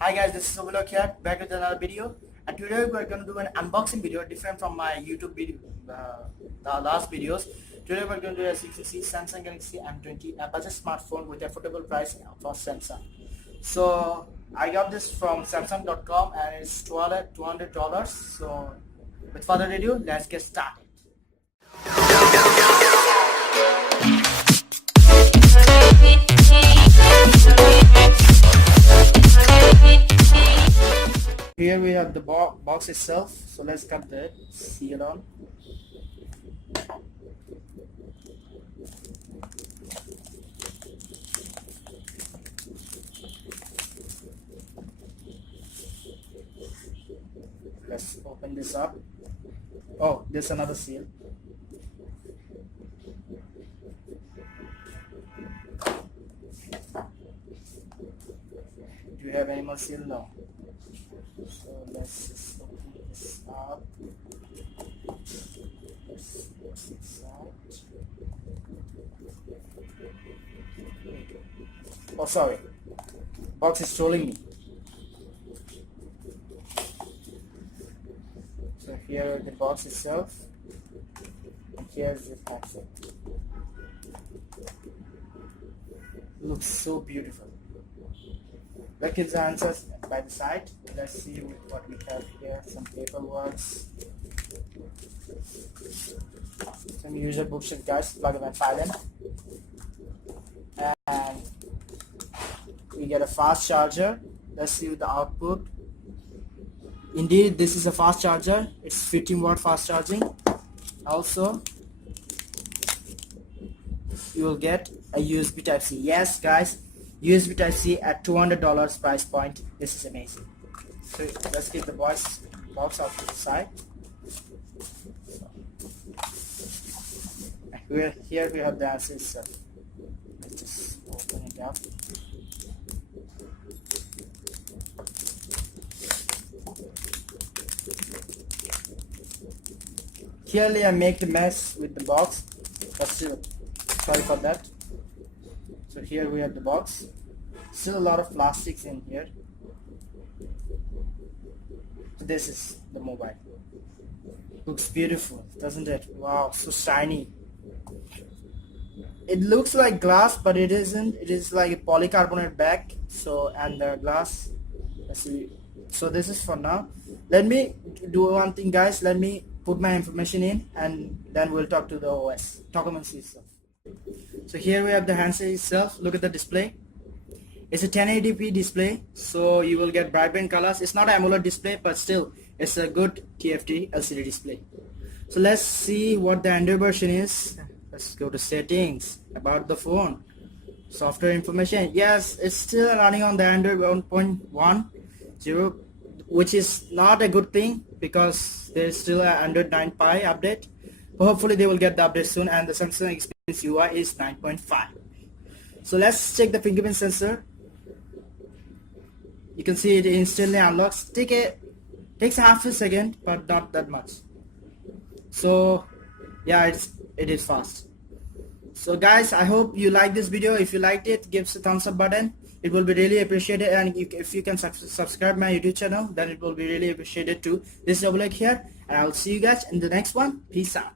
Hi guys, this is Ovilok here, back with another video. And today we're going to do an unboxing video different from my YouTube video, the last videos. Today we're going to do, as you can see, Samsung Galaxy M20, a budget smartphone with affordable price for Samsung. So I got this from Samsung.com and it's $200. So with further ado, let's get started. Here we have the box itself, so let's cut the seal on. Let's open this up. Oh, there's another seal. Do you have any more seal? No. So let's just open this up. Let's close this out. Oh, sorry. Box is trolling me. So here the box itself, and here's the packet. Looks so beautiful. That gives the answers by the side. Let's see what we have here. Some paperwork, some user bookshelf guys, plug and file in, and we get a fast charger. Let's see the output. Indeed, this is a fast charger. It's 15-watt fast charging. Also, you will get a USB Type-C. Yes, guys, USB Type-C at $200 price point. This is amazing. So let's get the box off to the side. Here we have the answer itself. Let's just open it up. Clearly I make the mess with the box, but still, sorry for that. So here we have the box. Still a lot of plastics in here. This is the mobile. Looks beautiful, doesn't it? Wow, so shiny. It looks like glass, but it isn't. It is like a polycarbonate back. So, and the glass. Let's see. So this is for now. Let me do one thing, guys. Let me put my information in, and then we'll talk to the OS documents itself. So here we have the handset itself. Look at the display. It's a 1080p display, so you will get vibrant colors. It's not an AMOLED display, but still it's a good TFT LCD display. So let's see what the Android version is. Let's go to settings, about the phone, software information. Yes, it's still running on the Android 1.10, which is not a good thing because there's still an Android 9 Pie update. But hopefully they will get the update soon, and the Samsung Experience UI is 9.5. So let's check the fingerprint sensor. You can see it instantly unlocks. Takes half a second, but not that much. So yeah, it is fast. So guys, I hope you like this video. If you liked it, give us a thumbs up button. It will be really appreciated, and if you can subscribe my YouTube channel, then it will be really appreciated too. This is Ovilok here, and I'll see you guys in the next one. Peace out.